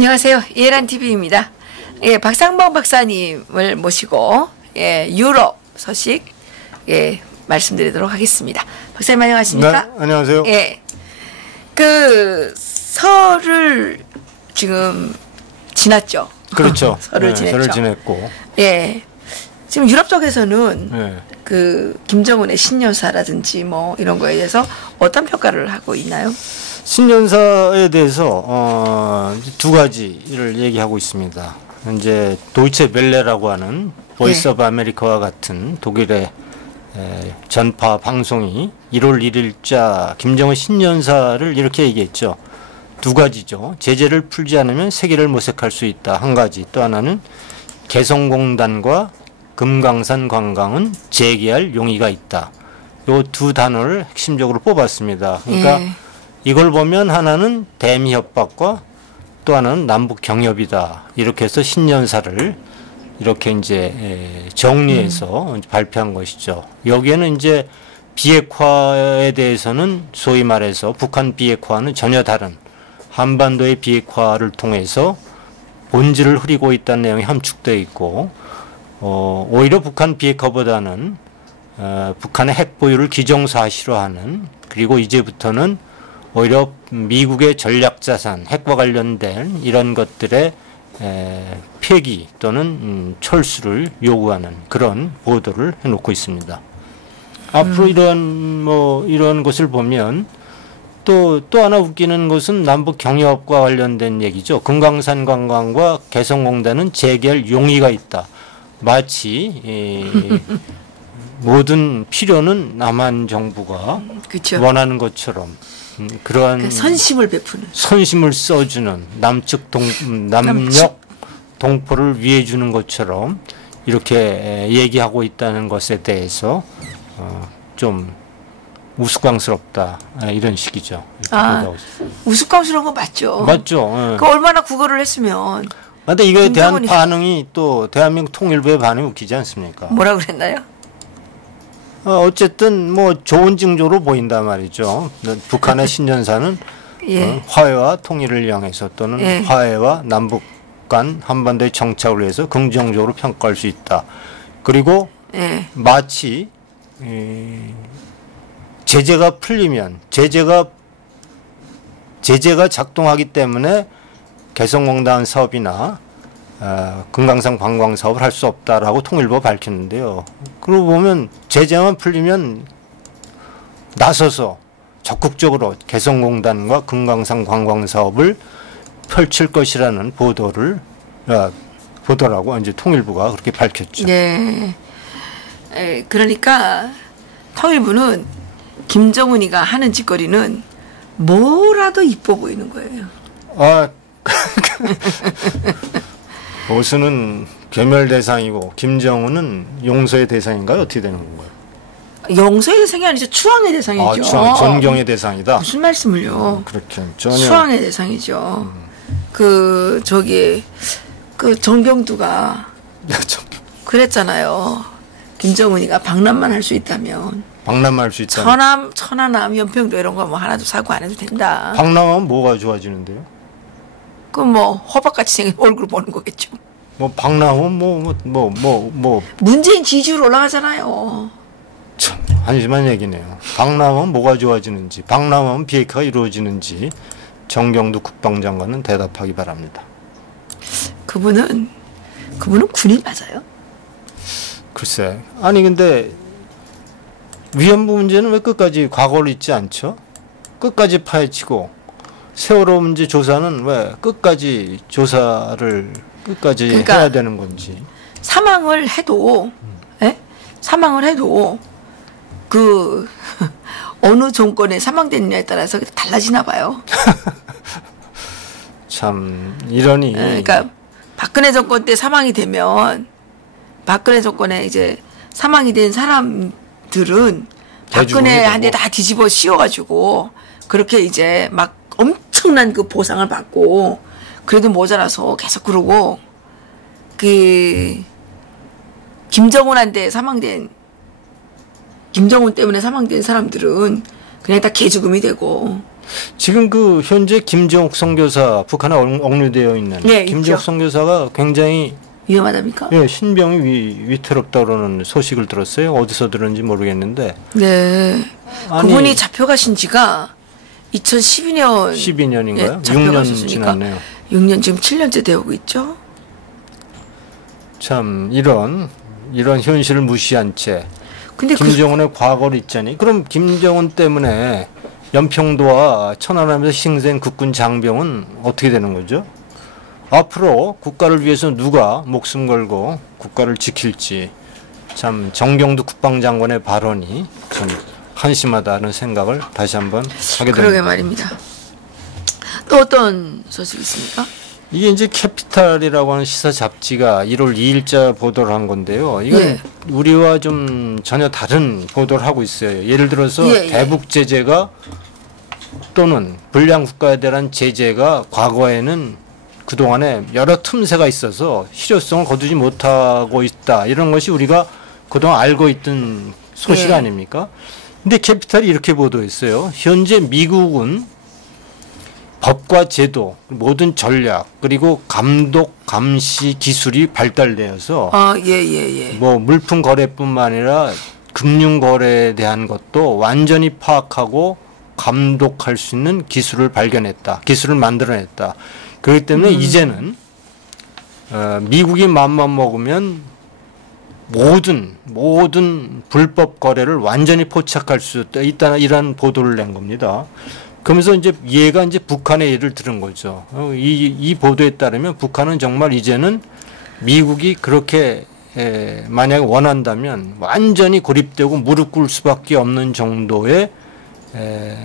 안녕하세요. 예란 TV입니다. 예, 박상범 박사님을 모시고 유럽 소식 말씀드리도록 하겠습니다. 박사님 안녕하십니까? 네, 안녕하세요. 그 설을 지금 지났죠. 그렇죠. 설을 지냈죠. 설을 지냈고. 지금 유럽 쪽에서는 네. 그 김정은의 신년사라든지 뭐 이런 거에 대해서 어떤 평가를 하고 있나요? 신년사에 대해서 두 가지를 얘기하고 있습니다. 이제 도이체 벨레라고 하는 보이스 오브 아메리카와 같은 독일의 전파 방송이 1월 1일자 김정은 신년사를 이렇게 얘기했죠. 두 가지죠. 제재를 풀지 않으면 세계를 모색할 수 있다. 한 가지. 또 하나는 개성공단과 금강산 관광은 재개할 용의가 있다. 요 두 단어를 핵심적으로 뽑았습니다. 그러니까 이걸 보면 하나는 대미 협박과 또 하나는 남북 경협이다. 이렇게 해서 신년사를 이렇게 이제 정리해서 발표한 것이죠. 여기에는 이제 비핵화에 대해서는 소위 말해서 북한 비핵화는 전혀 다른 한반도의 비핵화를 통해서 본질을 흐리고 있다는 내용이 함축되어 있고 오히려 북한 비핵화보다는 북한의 핵 보유를 기정사실화하는 그리고 이제부터는 오히려 미국의 전략자산, 핵과 관련된 이런 것들의 폐기 또는 철수를 요구하는 그런 보도를 해놓고 있습니다. 앞으로 이런 것을 보면 또 하나 웃기는 것은 남북 경협과 관련된 얘기죠. 금강산 관광과 개성공단은 재개할 용의가 있다. 마치 모든 필요는 남한 정부가 그쵸. 원하는 것처럼 그러한 선심을 베푸는 선심을 써주는 남녘 동포를 위해 주는 것처럼 이렇게 얘기하고 있다는 것에 대해서 좀 우스꽝스럽다 이런 식이죠. 우스꽝스러운 거 맞죠. 맞죠. 그 얼마나 국어를 했으면. 그런데 이거에 대한 반응이 또 대한민국 통일부의 반응이 웃기지 않습니까? 뭐라 그랬나요? 어쨌든 뭐 좋은 징조로 보인단 말이죠. 북한의 신년사는 화해와 통일을 향해서 또는 화해와 남북 간 한반도의 정착을 위해서 긍정적으로 평가할 수 있다. 그리고 마치 제재가 풀리면 제재가 작동하기 때문에 개성공단 사업이나 금강산 관광 사업을 할 수 없다라고 통일부가 밝혔는데요. 그러고 보면 제재만 풀리면 나서서 적극적으로 개성공단과 금강산 관광 사업을 펼칠 것이라는 보도라고 이제 통일부가 그렇게 밝혔죠. 네. 그러니까 통일부는 김정은이가 하는 짓거리는 뭐라도 이뻐 보이는 거예요. 보수는 괴멸 대상이고 김정은은 용서의 대상인가요? 어떻게 되는 건가요? 용서의 대상이 아니죠. 추앙의 대상이죠. 추앙, 존경의 대상이다. 무슨 말씀을요? 그렇게 전혀 추앙의 대상이죠. 그 정경두가 그랬잖아요. 김정은이가 방남만 할 수 있다면. 방남만 할 수 있다면. 천안함, 연평도 이런 거 뭐 하나도 사고 안 해도 된다. 방남하면 뭐가 좋아지는데요? 그 뭐 호박같이 생긴 얼굴 보는 거겠죠. 뭐 방남은 문재인 지지율 올라가잖아요. 참 한심한 얘기네요. 방남은 뭐가 좋아지는지, 방남은 비핵화가 이루어지는지 정경두 국방장관은 대답하기 바랍니다. 그분은 군인 맞아요? 글쎄. 아니 근데 위안부 문제는 왜 끝까지 과거를 잊지 않죠? 끝까지 파헤치고 세월호 문제 조사는 왜 끝까지 조사를 그러니까 해야 되는 건지. 사망을 해도 그 어느 정권에 사망됐느냐에 따라서 달라지나 봐요. 참 이러니. 그러니까 박근혜 정권 때 사망이 되면 박근혜 정권에 이제 사망이 된 사람들은 박근혜한테 다 뒤집어 씌워가지고 그렇게 이제 막 엄청난 그 보상을 받고 그래도 모자라서 계속 그러고 그 김정은 때문에 사망된 사람들은 그냥 다 개죽음이 되고 지금 그 현재 김정욱 선교사 북한에 억류되어 있는 네, 김정욱 있죠. 선교사가 굉장히 위험하답니까? 예, 신병이 위태롭다 그러는 소식을 들었어요. 어디서 들었는지 모르겠는데. 네. 아니, 그분이 잡혀가신 지가 2012년 12년인가요? 예, 6년 지났네요. 6년 지금 7년째 되고 있죠. 참 이런 현실을 무시한 채 근데 김정은의 과거를 있자니 그럼 김정은 때문에 연평도와 천안함에서 희생된 국군 장병은 어떻게 되는 거죠? 앞으로 국가를 위해서 누가 목숨 걸고 국가를 지킬지 참 정경두 국방장관의 발언이 좀 한심하다는 생각을 다시 한번 하게 됩니다. 그러게 말입니다. 또 어떤 소식이 있습니까? 이게 이제 캐피탈이라고 하는 시사 잡지가 1월 2일자 보도를 한 건데요. 이건 예. 우리와 좀 전혀 다른 보도를 하고 있어요. 예를 들어서 예, 예. 대북 제재가 또는 불량 국가에 대한 제재가 과거에는 그동안에 여러 틈새가 있어서 실효성을 거두지 못하고 있다. 이런 것이 우리가 그동안 알고 있던 소식 예. 아닙니까? 근데 캐피탈이 이렇게 보도했어요. 현재 미국은 법과 제도, 모든 전략, 그리고 감독, 감시 기술이 발달되어서 예. 뭐 물품 거래뿐만 아니라 금융 거래에 대한 것도 완전히 파악하고 감독할 수 있는 기술을 발견했다. 기술을 만들어냈다. 그렇기 때문에 이제는 미국이 맘만 먹으면 모든 불법 거래를 완전히 포착할 수 있다. 이런 보도를 낸 겁니다. 그러면서 이제 얘가 이제 북한의 예를 들은 거죠. 이 보도에 따르면 북한은 정말 이제는 미국이 그렇게 만약에 원한다면 완전히 고립되고 무릎 꿇을 수밖에 없는 정도의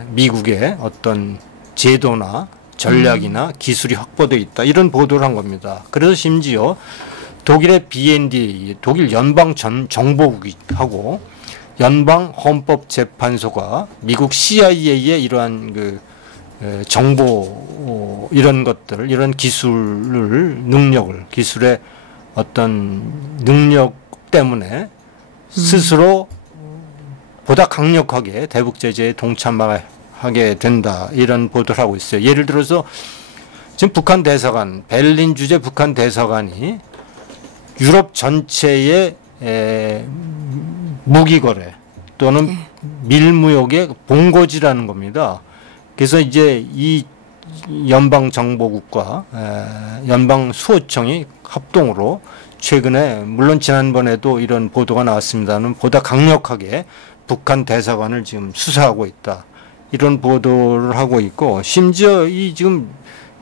미국의 어떤 제도나 전략이나 기술이 확보되어 있다. 이런 보도를 한 겁니다. 그래서 심지어 독일의 BND, 독일 연방 정보국하고 연방 헌법재판소가 미국 CIA의 이러한 그 정보 이런 것들, 이런 기술의 어떤 능력 때문에 스스로 보다 강력하게 대북 제재에 동참하게 된다. 이런 보도를 하고 있어요. 예를 들어서 지금 북한 대사관, 베를린 주재 북한 대사관이 유럽 전체의 무기 거래 또는 밀무역의 본거지라는 겁니다. 그래서 이제 이 연방 정보국과 연방 수호청이 합동으로 최근에 물론 지난번에도 이런 보도가 나왔습니다는 보다 강력하게 북한 대사관을 지금 수사하고 있다. 이런 보도를 하고 있고 심지어 이 지금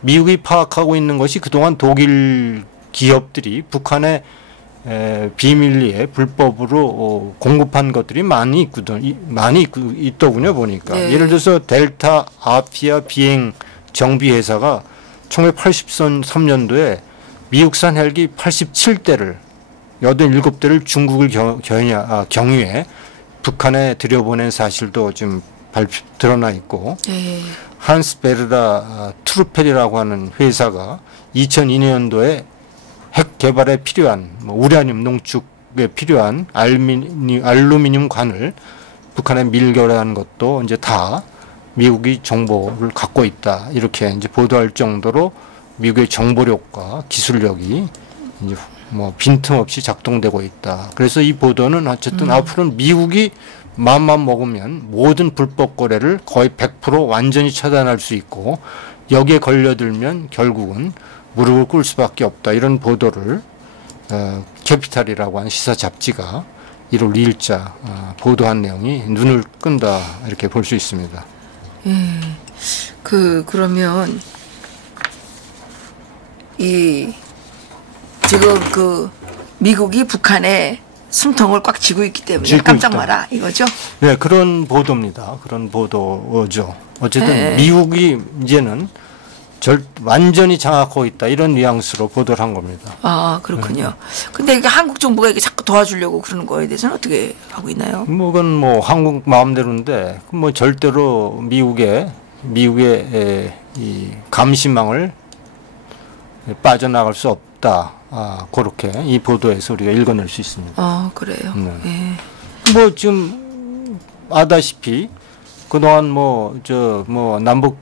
미국이 파악하고 있는 것이 그동안 독일 기업들이 북한에 비밀리에 불법으로 공급한 것들이 많이 있더군요 보니까. 네. 예를 들어서 델타 아피아 비행 정비 회사가 1983년도에 미국산 헬기 87대를 87대를 중국을 경유해 북한에 들여보낸 사실도 좀 드러나 있고 한스 베르라 트루펠이라고 하는 회사가 2002년도에 핵 개발에 필요한 우라늄 농축에 필요한 알루미늄 관을 북한에 밀거래한 것도 이제 다 미국이 정보를 갖고 있다. 이렇게 이제 보도할 정도로 미국의 정보력과 기술력이 이제 뭐 빈틈없이 작동되고 있다. 그래서 이 보도는 어쨌든 앞으로는 미국이 마음만 먹으면 모든 불법 거래를 거의 100% 완전히 차단할 수 있고 여기에 걸려들면 결국은 무릎을 꿇을 수밖에 없다. 이런 보도를 캐피탈이라고 하는 시사 잡지가 1월 2일자 보도한 내용이 눈을 끈다. 이렇게 볼 수 있습니다. 그러면 지금 미국이 북한에 숨통을 꽉 쥐고 있기 때문에 깜짝 마라 이거죠? 네, 그런 보도입니다. 그런 보도죠. 어쨌든 미국이 이제는 완전히 장악하고 있다. 이런 뉘앙스로 보도를 한 겁니다. 아, 그렇군요. 근데 이게 한국 정부가 이게 자꾸 도와주려고 그러는 거에 대해서는 어떻게 하고 있나요? 그건 뭐 한국 마음대로인데 뭐 절대로 미국의 이 감시망을 빠져나갈 수 없다. 그렇게 이 보도에서 우리가 읽어낼 수 있습니다. 아, 그래요. 네. 예. 뭐 지금 아다시피 그동안 남북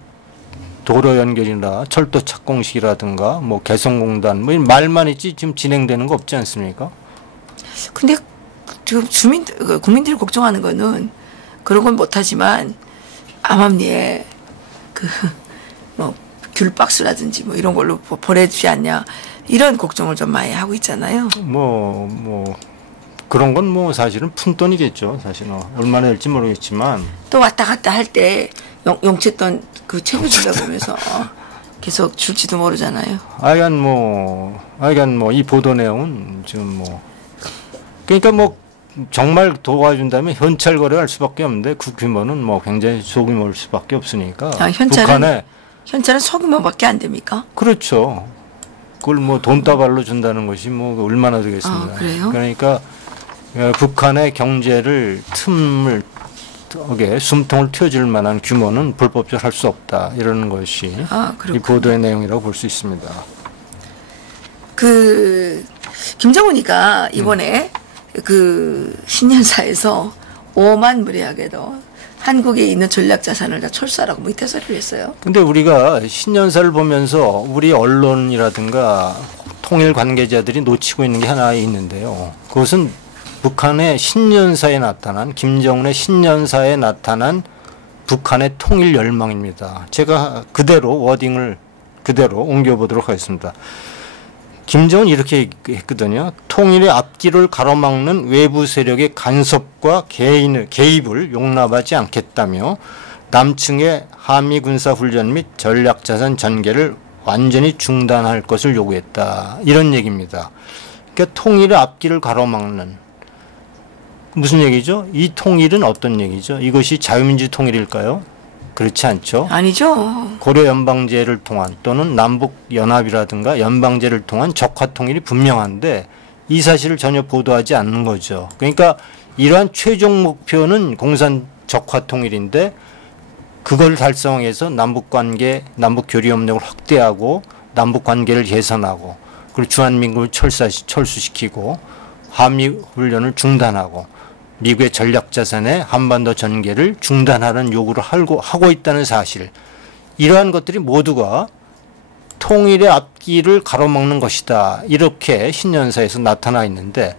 도로 연결이나 철도 착공식이라든가 개성공단 말만 있지 지금 진행되는 거 없지 않습니까? 근데 지금 국민들이 걱정하는 거는 그런 건 못하지만 암암리에 귤박스라든지 이런 걸로 보내주지 않냐 이런 걱정을 좀 많이 하고 있잖아요. 그런 건 사실은 푼돈이겠죠. 사실은 얼마나 될지 모르겠지만 또 왔다 갔다 할 때 용채돈 채워주려고 하면서 계속 줄지도 모르잖아요. 하여간 이 보도 내용은 지금 그러니까 정말 도와준다면 현찰 거래할 수밖에 없는데 그 규모는 굉장히 소규모일 수밖에 없으니까. 현찰은 소규모밖에 안 됩니까? 그렇죠. 그걸 돈다발로 준다는 것이 얼마나 되겠습니까? 그래요? 그러니까 북한의 경제를 숨통을 트여줄 만한 규모는 불법적으로 할 수 없다. 이러는 것이 이 보도의 내용이라고 볼 수 있습니다. 김정은이가 이번에 신년사에서 오만무리하게도 한국에 있는 전략자산을 다 철수하라고 이태소리를 했어요. 근데 우리가 신년사를 보면서 우리 언론이라든가 통일 관계자들이 놓치고 있는 게 하나 있는데요. 그것은 북한의 신년사에 나타난 김정은의 신년사에 나타난 북한의 통일 열망입니다. 제가 그대로 워딩을 그대로 옮겨보도록 하겠습니다. 김정은 이렇게 했거든요. 통일의 앞길을 가로막는 외부 세력의 간섭과 개입을 용납하지 않겠다며 남측의 한미 군사훈련 및 전략자산 전개를 완전히 중단할 것을 요구했다. 이런 얘기입니다. 그러니까 통일의 앞길을 가로막는 무슨 얘기죠? 이 통일은 어떤 얘기죠? 이것이 자유민주 통일일까요? 그렇지 않죠. 아니죠. 고려 연방제를 통한 또는 남북 연합이라든가 연방제를 통한 적화 통일이 분명한데 이 사실을 전혀 보도하지 않는 거죠. 그러니까 이러한 최종 목표는 공산 적화 통일인데 그걸 달성해서 남북 관계, 남북 교류 협력을 확대하고 남북 관계를 개선하고 그리고 주한민국을 철수시키고 한미 훈련을 중단하고 미국의 전략자산의 한반도 전개를 중단하는 요구를 하고 있다는 사실, 이러한 것들이 모두가 통일의 앞길을 가로막는 것이다. 이렇게 신년사에서 나타나 있는데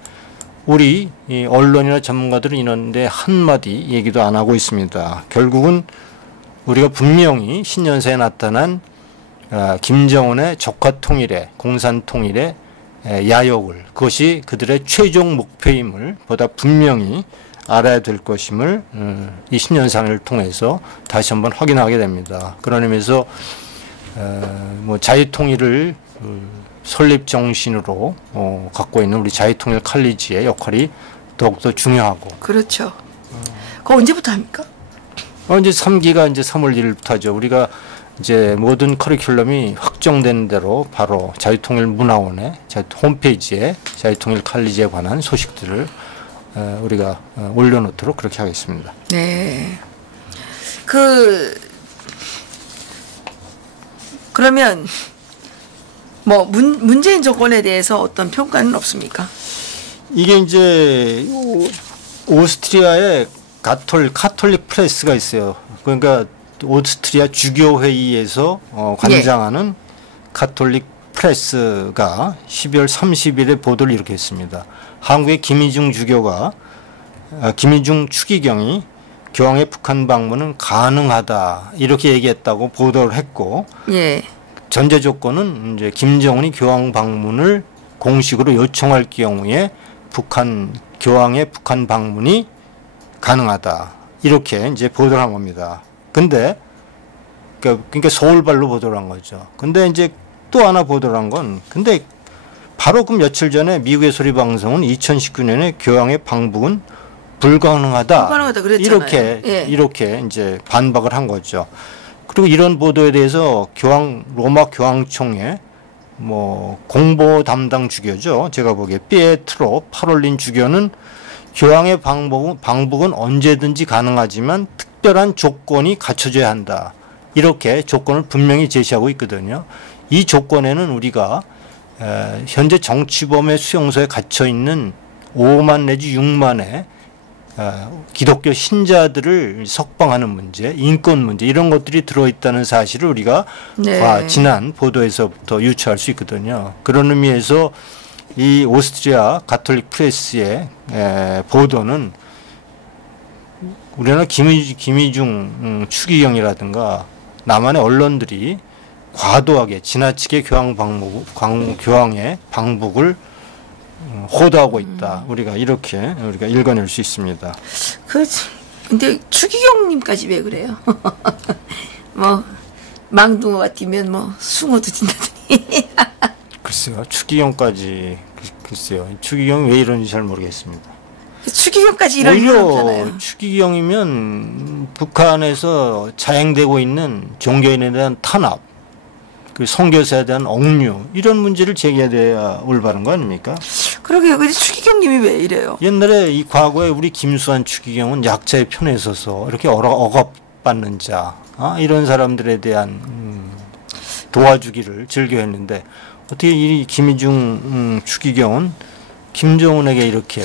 우리 언론이나 전문가들은 이런데 한마디 얘기도 안 하고 있습니다. 결국은 우리가 분명히 신년사에 나타난 김정은의 적화 통일의 공산 통일의 야욕을, 그것이 그들의 최종 목표임을 보다 분명히 알아야 될 것임을 이 신년사를 통해서 다시 한번 확인하게 됩니다. 그런 의미에서 자유통일을 설립 정신으로 갖고 있는 우리 자유통일 칼리지의 역할이 더욱더 중요하고. 그렇죠. 그거 언제부터 합니까? 이제 3기가 이제 3월 1일부터 하죠. 우리가 이제 모든 커리큘럼이 확정된 대로 바로 자유통일 문화원의 홈페이지에 자유통일 칼리지에 관한 소식들을 우리가 올려놓도록 그렇게 하겠습니다. 네. 그러면 문재인 정권에 대해서 어떤 평가는 없습니까? 이게 이제 오스트리아의 카톨릭 프레스가 있어요. 그러니까 오스트리아 주교회의에서 관장하는 카톨릭 프레스가 12월 30일에 보도를 이렇게 했습니다. 한국의 김희중 추기경이 교황의 북한 방문은 가능하다 이렇게 얘기했다고 보도를 했고, 예. 전제 조건은 이제 김정은이 교황 방문을 공식으로 요청할 경우에 교황의 북한 방문이 가능하다 이렇게 이제 보도를 한 겁니다. 근데 그러니까 서울발로 보도를 한 거죠. 근데 이제 또 하나 보도를 한 건, 근데 바로 그 며칠 전에 미국의 소리 방송은 2019년에 교황의 방북은 불가능하다 그랬잖아요. 이렇게 이제 반박을 한 거죠. 그리고 이런 보도에 대해서 로마 교황청의 공보 담당 주교죠. 제가 보기에 피에트로 파롤린 주교는 교황의 방북은 언제든지 가능하지만 특별한 조건이 갖춰져야 한다. 이렇게 조건을 분명히 제시하고 있거든요. 이 조건에는 우리가 현재 정치범의 수용소에 갇혀 있는 5만 내지 6만의 기독교 신자들을 석방하는 문제, 인권 문제 이런 것들이 들어있다는 사실을 우리가 네. 지난 보도에서부터 유추할 수 있거든요. 그런 의미에서 이 오스트리아 가톨릭 프레스의 보도는 우리나라 김희중 추기경이라든가 남한의 언론들이 과도하게 지나치게 교황의 방북을 호도하고 있다. 우리가 이렇게 읽어낼 수 있습니다. 근데 추기경님까지 왜 그래요? 뭐 망둥어가 뛰면 뭐 숭어도 뛴다더니. 글쎄요, 추기경까지 글쎄요, 추기경이 왜 이런지 잘 모르겠습니다. 추기경까지 이런 이유 없잖아요. 추기경이면 북한에서 자행되고 있는 종교인에 대한 탄압, 그 선교사에 대한 억류 이런 문제를 제기해야 올바른 거 아닙니까? 그러게요. 근데 추기경님이 왜 이래요? 옛날에 이 과거에 우리 김수환 추기경은 약자의 편에 서서 이렇게 억압받는 자, 이런 사람들에 대한 도와주기를 즐겨했는데 어떻게 이 김희중 추기경은 김정은에게 이렇게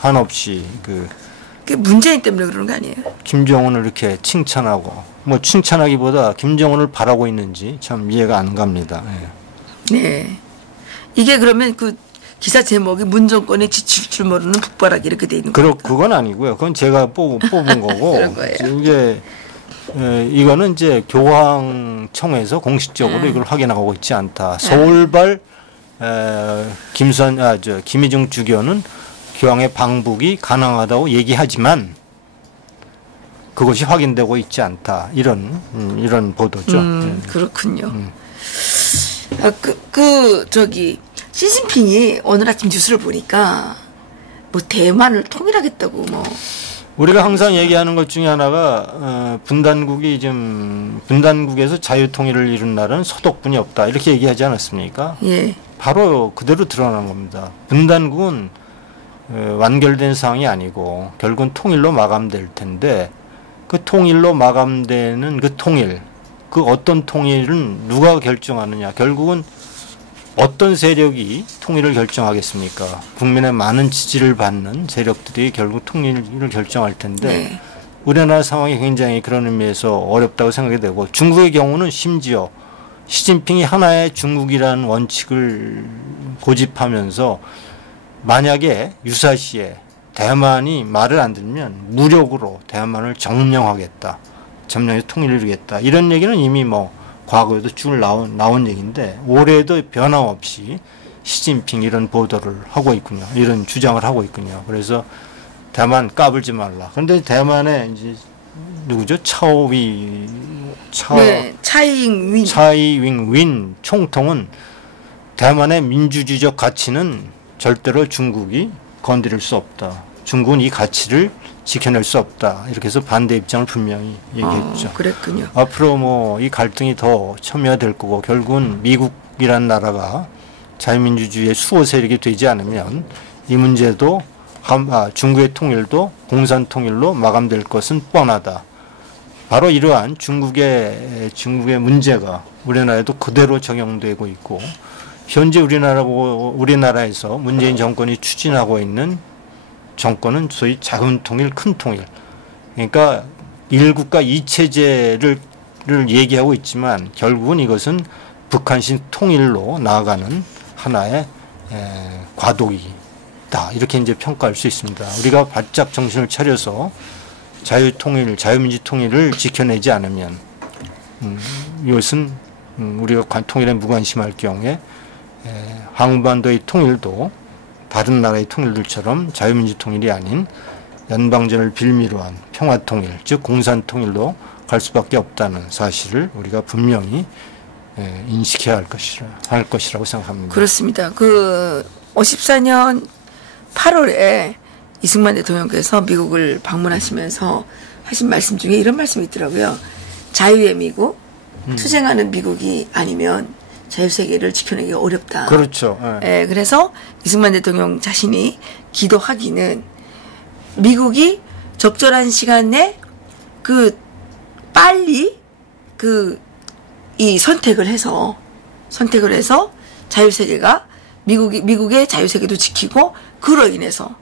한없이 그게 문재인 때문에 그러는 거 아니에요? 김정은을 이렇게 칭찬하고 뭐 칭찬하기보다 김정은을 바라고 있는지 참 이해가 안 갑니다. 네. 이게 그러면 그 기사 제목이 문정권에 지칠 줄 모르는 북바라기 이렇게 돼 있는 거예요? 그건 아니고요. 그건 제가 뽑은 거고. 그런 거예요. 이제 이거는 이제 교황청에서 공식적으로 이걸 확인하고 있지 않다. 서울발 김희중 주교는 교황의 방북이 가능하다고 얘기하지만 그것이 확인되고 있지 않다. 이런 보도죠. 그렇군요. 시진핑이 오늘 아침 뉴스를 보니까 뭐 대만을 통일하겠다고 뭐. 우리가 항상 얘기하는 것 중에 하나가 분단국에서 자유통일을 이룬 나라는 서독분이 없다. 이렇게 얘기하지 않았습니까? 예. 바로 그대로 드러난 겁니다. 분단국은 완결된 상황이 아니고 결국은 통일로 마감될 텐데 그 통일로 마감되는 그 통일, 그 어떤 통일은 누가 결정하느냐. 결국은 어떤 세력이 통일을 결정하겠습니까? 국민의 많은 지지를 받는 세력들이 결국 통일을 결정할 텐데 네. 우리나라 상황이 굉장히 그런 의미에서 어렵다고 생각이 되고 중국의 경우는 심지어 시진핑이 하나의 중국이라는 원칙을 고집하면서 만약에 유사시에 대만이 말을 안 들면 무력으로 대만을 점령하겠다. 점령해서 통일을 이루겠다. 이런 얘기는 이미 뭐 과거에도 쭉 나온 얘기인데 올해도 변함없이 시진핑 이런 보도를 하고 있군요. 이런 주장을 하고 있군요. 그래서 대만 까불지 말라. 그런데 대만에 이제 누구죠? 차이잉윈 총통은 대만의 민주주의적 가치는 절대로 중국이 건드릴 수 없다. 중국은 이 가치를 지켜낼 수 없다. 이렇게 해서 반대 입장을 분명히 얘기했죠. 그랬군요. 앞으로 뭐 이 갈등이 더 첨예화될 거고 결국은 미국이란 나라가 자유민주주의의 수호 세력이 되지 않으면 이 문제도 중국의 통일도 공산 통일로 마감될 것은 뻔하다. 바로 이러한 중국의 문제가 우리나라에도 그대로 적용되고 있고 현재 우리나라에서 문재인 정권이 추진하고 있는 정권은 소위 작은 통일, 큰 통일. 그러니까 일국가 이체제를 얘기하고 있지만 결국은 이것은 북한식 통일로 나아가는 하나의 과도기다. 이렇게 이제 평가할 수 있습니다. 우리가 바짝 정신을 차려서 자유통일, 자유민주 통일을 지켜내지 않으면 이것은 우리가 통일에 무관심할 경우에 한반도의 통일도 다른 나라의 통일들처럼 자유민주 통일이 아닌 연방전을 빌미로 한 평화통일, 즉 공산통일로 갈 수밖에 없다는 사실을 우리가 분명히 인식해야 할 것이라고 생각합니다. 그렇습니다. 54년 8월에 이승만 대통령께서 미국을 방문하시면서 하신 말씀 중에 이런 말씀이 있더라고요. 자유의 미국, 투쟁하는 미국이 아니면 자유세계를 지켜내기가 어렵다. 그렇죠. 예, 그래서 이승만 대통령 자신이 기도하기는 미국이 적절한 시간에 빨리 이 선택을 해서 자유세계가 미국의 자유세계도 지키고 그로 인해서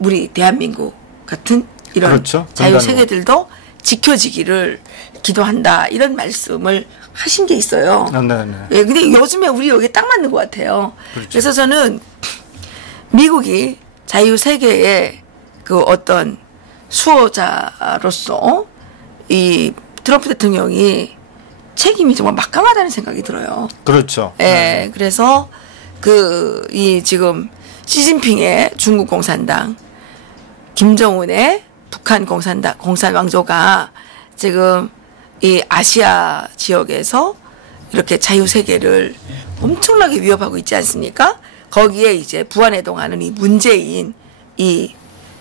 우리 대한민국 같은 이런 그렇죠. 자유 세계들도 지켜지기를 기도한다 이런 말씀을 하신 게 있어요. 네. 예, 근데 요즘에 우리 여기 딱 맞는 것 같아요. 그렇죠. 그래서 저는 미국이 자유 세계의 그 어떤 수호자로서 이 트럼프 대통령이 책임이 정말 막강하다는 생각이 들어요. 그렇죠. 예, 그래서 이 지금 시진핑의 중국 공산당, 김정은의 북한 공산 왕조가 지금 이 아시아 지역에서 이렇게 자유 세계를 엄청나게 위협하고 있지 않습니까? 거기에 이제 부안해동하는 이 문재인 이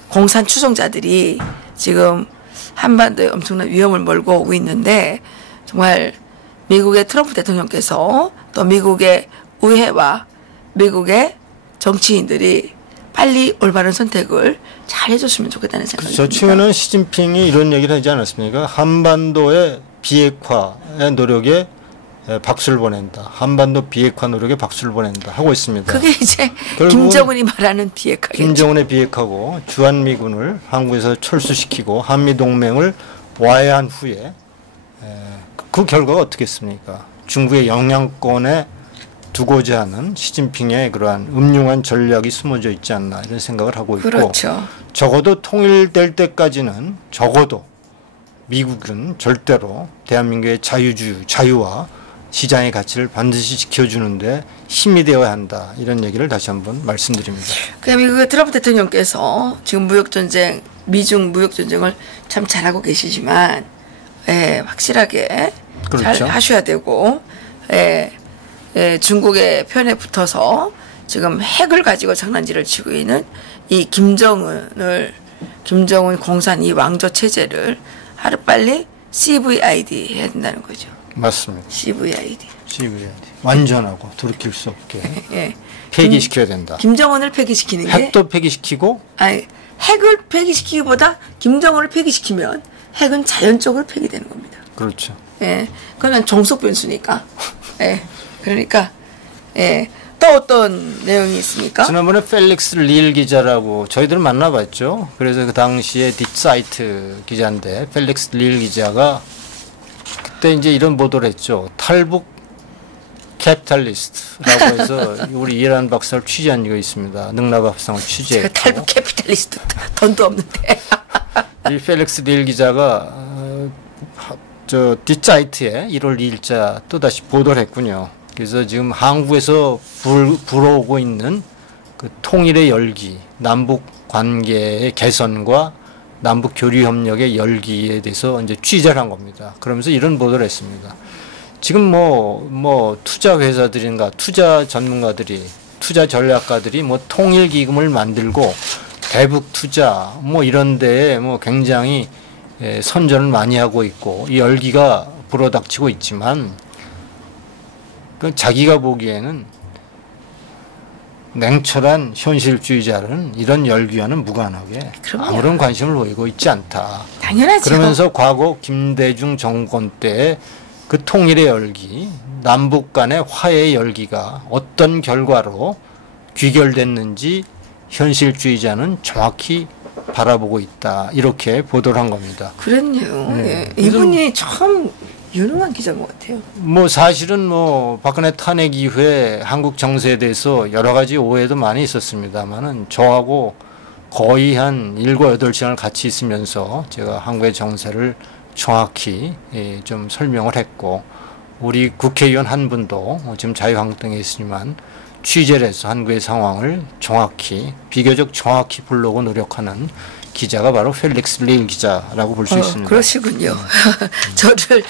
공산 추종자들이 지금 한반도에 엄청난 위험을 몰고 오고 있는데 정말 미국의 트럼프 대통령께서 또 미국의 의회와 미국의 정치인들이 빨리 올바른 선택을 잘 해줬으면 좋겠다는 생각이 듭니다. 최근에는 시진핑이 이런 얘기를 하지 않았습니까? 한반도의 비핵화의 노력에 박수를 보낸다. 한반도 비핵화 노력에 박수를 보낸다 하고 있습니다. 그게 이제 김정은이 말하는 비핵화겠죠. 김정은의 비핵화고 주한미군을 한국에서 철수시키고 한미동맹을 와해한 후에 그 결과가 어떻겠습니까? 중국의 영향권에 두고자 하는 시진핑의 그러한 음흉한 전략이 숨어져 있지 않나 이런 생각을 하고 있고 그렇죠. 적어도 통일될 때까지는 적어도 미국은 절대로 대한민국의 자유와 시장의 가치를 반드시 지켜주는데 힘이 되어야 한다. 이런 얘기를 다시 한번 말씀드립니다. 미국의 트럼프 대통령께서 지금 미중 무역전쟁을 참 잘하고 계시지만 확실하게 그렇죠. 잘 하셔야 되고 중국의 편에 붙어서 지금 핵을 가지고 장난질을 치고 있는 이 김정은 공산 이 왕조 체제를 하루빨리 CVID 해야 된다는 거죠. 맞습니다. CVID. 완전하고 돌이킬 수 없게 폐기시켜야 된다. 김정은을 폐기시키는 게 핵도 폐기시키고 핵을 폐기시키기보다 김정은을 폐기시키면 핵은 자연적으로 폐기되는 겁니다. 그렇죠. 그건 종속 변수니까. 그러니까 또 어떤 내용이 있습니까? 지난번에 펠릭스 릴 기자라고 저희들 만나봤죠. 그래서 그 당시에 딥사이트 기자인데 펠릭스 릴 기자가 그때 이제 이런 보도를 했죠. 탈북 캐피탈리스트라고 해서 우리 이해란 박사를 취재한 적이 있습니다. 능라밥상을 취재했고. 제가 탈북 캐피탈리스트 돈도 없는데. 이 펠릭스 릴 기자가 저 딥사이트에 1월 2일자 또다시 보도를 했군요. 그래서 지금 한국에서 불어오고 있는 그 통일의 열기, 남북 관계의 개선과 남북 교류 협력의 열기에 대해서 이제 취재를 한 겁니다. 그러면서 이런 보도를 했습니다. 지금 뭐 투자 회사들인가 투자 전문가들이 투자 전략가들이 뭐 통일 기금을 만들고 대북 투자 뭐 이런 데에 뭐 굉장히 선전을 많이 하고 있고 이 열기가 불어닥치고 있지만 그 자기가 보기에는 냉철한 현실주의자는 이런 열기와는 무관하게 그럼요. 아무런 관심을 보이고 있지 않다. 당연하죠. 그러면서 과거 김대중 정권 때의 그 통일의 열기, 남북 간의 화해의 열기가 어떤 결과로 귀결됐는지 현실주의자는 정확히 바라보고 있다. 이렇게 보도를 한 겁니다. 그랬네요. 이분이 참 유능한 기자인 것 같아요. 뭐 사실은 뭐 박근혜 탄핵 이후에 한국 정세에 대해서 여러 가지 오해도 많이 있었습니다만은 저하고 거의 한 7, 8시간을 같이 있으면서 제가 한국의 정세를 정확히 좀 설명을 했고 우리 국회의원 한 분도 지금 자유한국당에 있으지만 취재를 해서 한국의 상황을 정확히 비교적 정확히 보려고 노력하는 기자가 바로 펠릭스 릴 기자라고 볼 수 있습니다. 그러시군요. 저를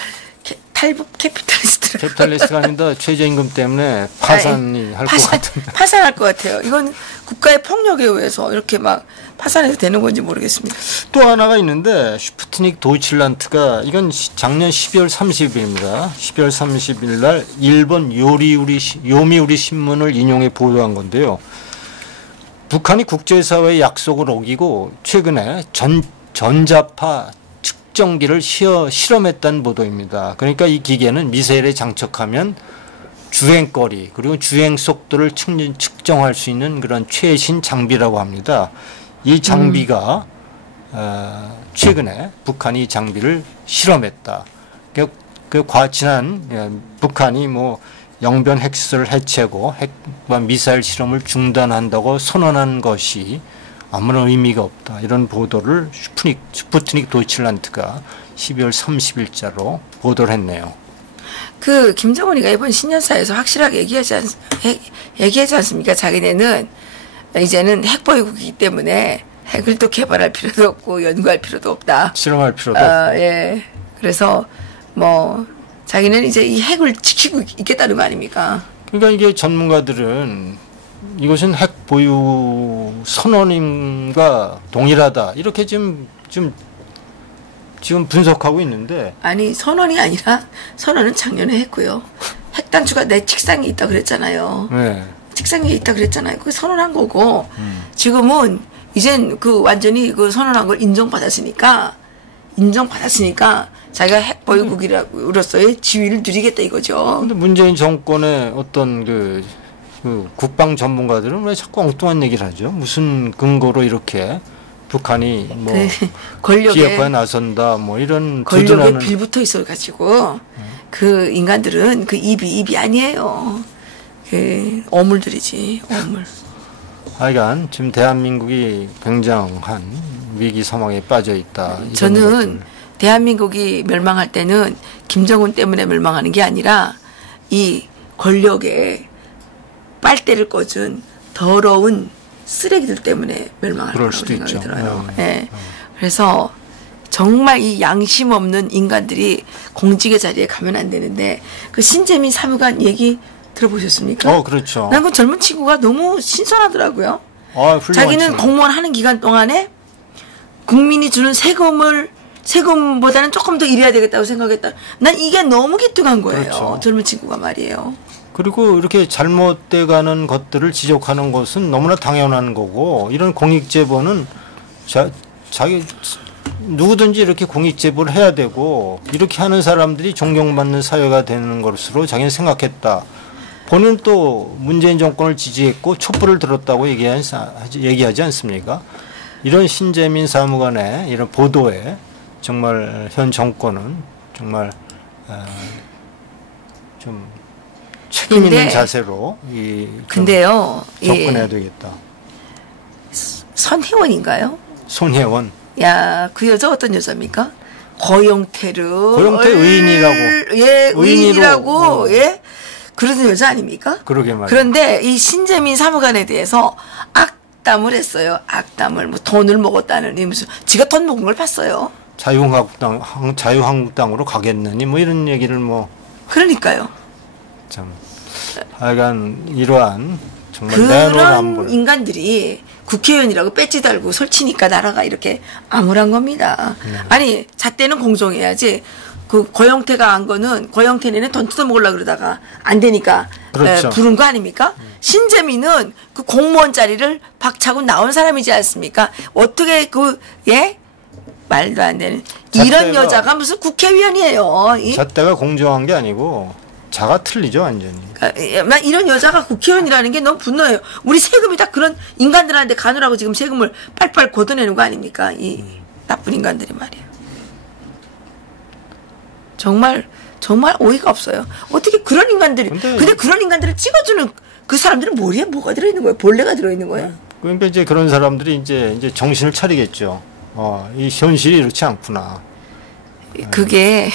탈북 캐피탈리스트라고. 캐피탈리스트가 아닌데 최저임금 때문에 파산이 할 것 같은. 파산할 것 같아요. 이건 국가의 폭력에 의해서 이렇게 막 파산해도 되는 건지 모르겠습니다. 또 하나가 있는데 슈푸트닉 도이칠란트가 이건 작년 12월 30일입니다. 12월 30일 날 일본 요미우리 신문을 인용해 보도한 건데요. 북한이 국제사회의 약속을 어기고 최근에 전자파 측정기를 실험했다는 보도입니다. 그러니까 이 기계는 미사일에 장착하면 주행거리 그리고 주행 속도를 측정할 수 있는 그런 최신 장비라고 합니다. 이 장비가 최근에 북한이 장비를 실험했다. 지난 북한이 뭐 영변 핵시설 해체고 핵과 미사일 실험을 중단한다고 선언한 것이 아무런 의미가 없다. 이런 보도를 슈푸트닉 도이칠란트가 12월 30일자로 보도를 했네요. 그 김정은이가 이번 신년사에서 확실하게 얘기하지 않습니까? 자기네는 이제는 핵보유국이기 때문에 핵을 또 개발할 필요도 없고 연구할 필요도 없다. 실험할 필요도 없고. 예. 그래서 뭐 자기는 이제 이 핵을 지키고 있겠다는 거 아닙니까? 그러니까 이게 전문가들은 이것은 핵 보유 선언임과 동일하다. 이렇게 지금 분석하고 있는데. 아니, 선언이 아니라 선언은 작년에 했고요. 핵 단추가 내 책상에 있다 그랬잖아요. 네. 책상에 있다 그랬잖아요. 그게 선언한 거고 지금은 이젠 그 완전히 그 선언한 걸 인정받았으니까 자기가 핵 보유국으로서의 지위를 누리겠다 이거죠. 근데 문재인 정권의 어떤 그 국방 전문가들은 왜 자꾸 엉뚱한 얘기를 하죠? 무슨 근거로 이렇게 북한이 뭐 비핵화에 나선다 뭐 이런 권력에 빌붙어 있어가지고 그 인간들은 그 입이 아니에요. 그 어물들이지 어물. 하여간 지금 대한민국이 굉장한 위기 상황에 빠져 있다. 저는 대한민국이 멸망할 때는 김정은 때문에 멸망하는 게 아니라 이 권력에 빨대를 꽂은 더러운 쓰레기들 때문에 멸망할 거라고 생각이 들어요. 네. 그래서 정말 이 양심 없는 인간들이 공직의 자리에 가면 안 되는데 그 신재민 사무관 얘기 들어보셨습니까? 그렇죠. 난 그 젊은 친구가 너무 신선하더라고요. 자기는 공무원 하는 기간 동안에 국민이 주는 세금보다는 조금 더 일해야 되겠다고 생각했다. 난 이게 너무 기특한 거예요. 그렇죠. 젊은 친구가 말이에요. 그리고 이렇게 잘못돼가는 것들을 지적하는 것은 너무나 당연한 거고 이런 공익제보는 자기 누구든지 이렇게 공익제보를 해야 되고 이렇게 하는 사람들이 존경받는 사회가 되는 것으로 자기는 생각했다. 본인은 또 문재인 정권을 지지했고 촛불을 들었다고 얘기하지 않습니까? 이런 신재민 사무관의 이런 보도에 정말 현 정권은 정말 좀 책임 있는 자세로 근데요, 접근해야 되겠다. 선혜원인가요? 손혜원. 야, 그 여자 어떤 여자입니까? 고영태 의인이라고. 예, 의인이라고. 예. 그러던 여자 아닙니까? 그러게 말이에요. 그런데 이 신재민 사무관에 대해서 악담을 했어요. 악담을. 뭐 돈을 먹었다는 무슨 지가 돈 먹은 걸 봤어요. 자유한국당으로 가겠느니 뭐 이런 얘기를 뭐. 그러니까요. 참. 하여간 이러한 정말 그런 인간들이 국회의원이라고 배지 달고 설치니까 나라가 이렇게 암울한 겁니다. 아니 잣대는 공정해야지. 그 고영태가 한 거는 고영태는 돈 뜯어먹으려고 그러다가 안 되니까 그렇죠. 부른 거 아닙니까? 신재민은 그 공무원 자리를 박차고 나온 사람이지 않습니까? 어떻게 말도 안 되는 이런 여자가 무슨 국회의원이에요. 잣대가 공정한 게 아니고 자가 틀리죠 완전히. 난 이런 여자가 국회의원이라는 게 너무 분노해요. 우리 세금이 다 그런 인간들한테 가느라고 지금 세금을 빨빨 걷어내는 거 아닙니까? 이 나쁜 인간들이 말이에요. 정말 어이가 없어요. 어떻게 그런 인간들이 근데 그런 인간들을 찍어주는 그 사람들은 머리에 뭐가 들어있는 거예요? 본래가 들어있는 거예요? 그러니까 이제 그런 사람들이 이제 정신을 차리겠죠. 이 현실이 이렇지 않구나. 그게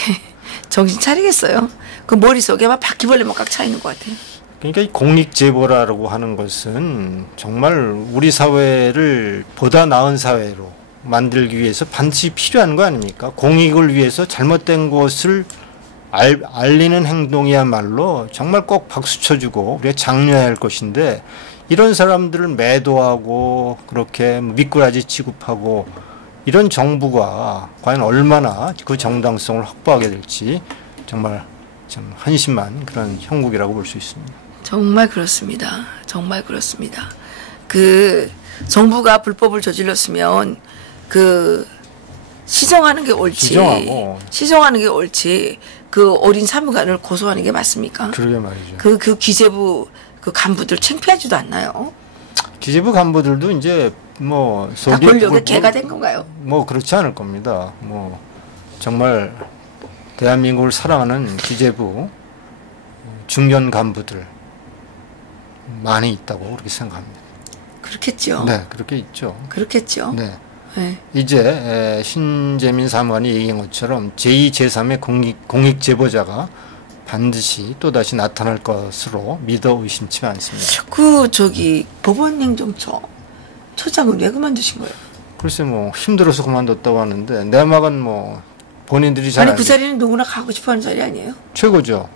정신 차리겠어요? 그 머릿속에 막 바퀴벌레만 꽉 차 있는 것 같아요. 그러니까 이 공익제보라고 하는 것은 정말 우리 사회를 보다 나은 사회로 만들기 위해서 반드시 필요한 거 아닙니까? 공익을 위해서 잘못된 것을 알리는 행동이야말로 정말 꼭 박수 쳐주고 우리가 장려해야 할 것인데 이런 사람들을 매도하고 그렇게 미꾸라지 취급하고 이런 정부가 과연 얼마나 그 정당성을 확보하게 될지 정말 참 한심한 그런 형국이라고 볼 수 있습니다. 정말 그렇습니다. 정말 그렇습니다. 그 정부가 불법을 저질렀으면 그 시정하는 게 옳지. 시정하는 게 옳지. 그 어린 사무관을 고소하는 게 맞습니까? 그러게 말이죠. 그 기재부 그 간부들 창피하지도 않나요? 기재부 간부들도 이제 뭐 다 소비에트 권력의 개가 된 건가요? 뭐 그렇지 않을 겁니다. 뭐 정말 대한민국을 사랑하는 기재부 중견 간부들 많이 있다고 그렇게 생각합니다. 그렇겠죠. 네, 그렇게 있죠. 그렇겠죠. 네. 네. 이제 신재민 사무관이 얘기한 것처럼 제2, 제3의 공익 제보자가 반드시 또다시 나타날 것으로 믿어 의심치 않습니다. 법원행정처 처장은 왜 그만두신 거예요? 글쎄 뭐 힘들어서 그만뒀다고 하는데 내막은 뭐 본인들이 잘 아니 그 알죠. 자리는 누구나 가고 싶어하는 자리 아니에요? 최고죠.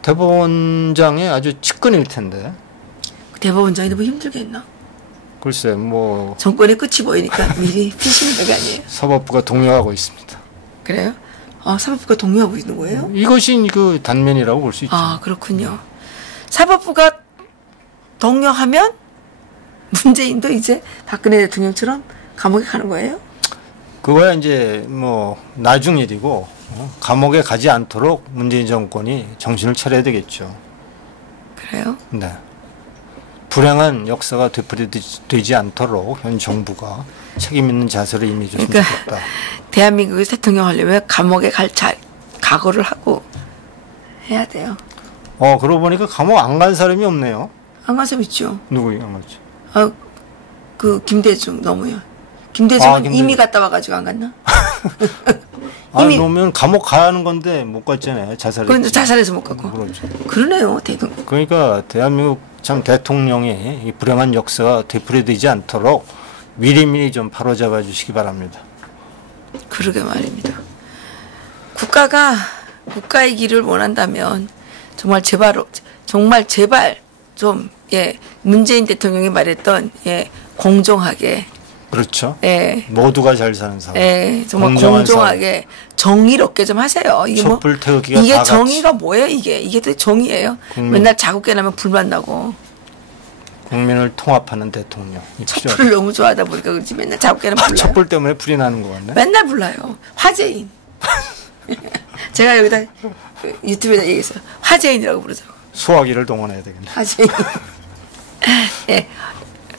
대법원장의 아주 측근일 텐데. 대법원장이 너무 힘들겠나? 글쎄 뭐 정권의 끝이 보이니까 미리 피시는 거 아니에요? 사법부가 동요하고 있습니다. 그래요? 아, 사법부가 동요하고 있는 거예요? 이것이 그 단면이라고 볼 수 있죠. 아, 그렇군요. 사법부가 동요하면 문재인도 이제 박근혜 대통령처럼 감옥에 가는 거예요? 그거야 이제 뭐 나중 일이고 감옥에 가지 않도록 문재인 정권이 정신을 차려야 되겠죠. 그래요? 네. 불행한 역사가 되풀이되지 않도록 현 정부가 책임 있는 자세를 임해줬으면 좋겠다. 대한민국의 대통령 하려면 감옥에 갈 각오를 하고 해야 돼요. 그러고 보니까 감옥 안 간 사람이 없네요. 안 간 사람 있죠. 누구 안 갔지? 김대중 너무요. 김대중은 이미 갔다 와가지고 안 갔나? 이미 그러면 감옥 가는 건데 못 갔잖아요. 자살했지. 그런데 자살해서 못 갔고. 그렇죠. 그러네요. 대통령. 그러니까 대한민국 참 대통령의 이 불행한 역사가 되풀이되지 않도록 미리미리 좀 바로잡아 주시기 바랍니다. 그러게 말입니다. 국가가 국가의 길을 원한다면 정말 제발 좀 문재인 대통령이 말했던 공정하게 그렇죠. 모두가 잘 사는 사람. 정말 공정하게 정의롭게 좀 하세요. 이게 촛불 태우기가 이게 다 정의가 뭐예요? 이게 또 정의예요? 맨날 자국게 나면 불만 나고. 국민을 통합하는 대통령. 촛불을 너무 좋아하다 보니까 그렇지 맨날 자국게 나면 불러요. 촛불 때문에 불이 나는 것 같네. 맨날 불러요. 화재인. 제가 여기다 유튜브에다 얘기했어요. 화재인이라고 부르자고. 소화기를 동원해야 되겠네. 화재인.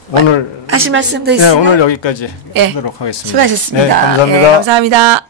오늘 하실 말씀 더 있으면 오늘 여기까지 하도록 하겠습니다. 수고하셨습니다. 감사합니다. 감사합니다.